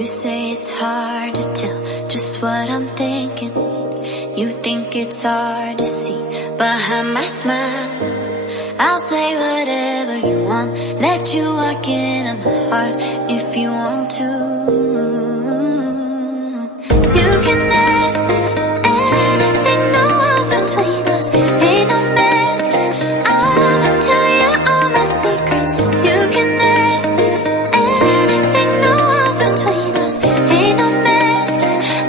You say it's hard to tell just what I'm thinking. You think it's hard to see behind my smile. I'll say whatever you want, let you walk into my heart if you want to. You can ask me anything, no walls between us, ain't no mess. I'ma tell you all my secrets. You can ask me anything, no walls between us, ain't no mess.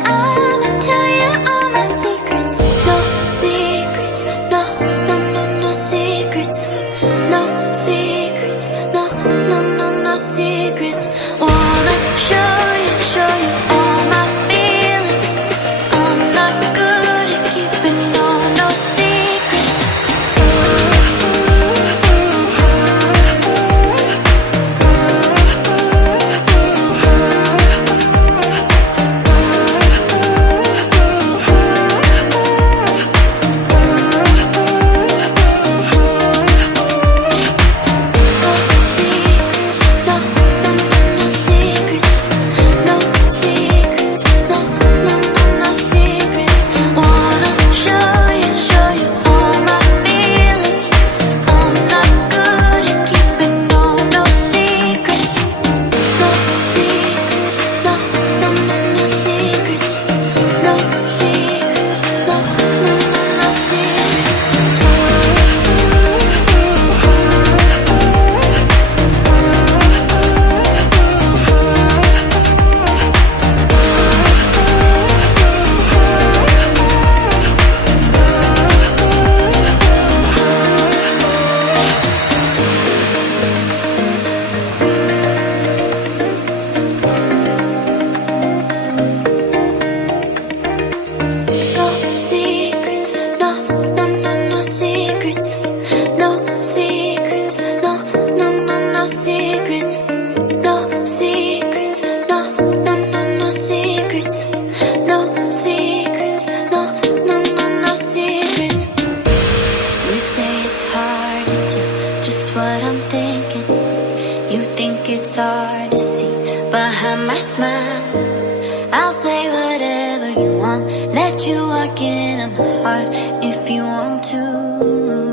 I'ma tell you all my secrets. No secrets, no, no, no, no secrets. No secrets, no, no, no, no secrets. Wanna show you all my feelings. I'm not good at keeping no secrets. It's hard to see behind my smile. I'll say whatever you want, let you walk into my heart if you want to.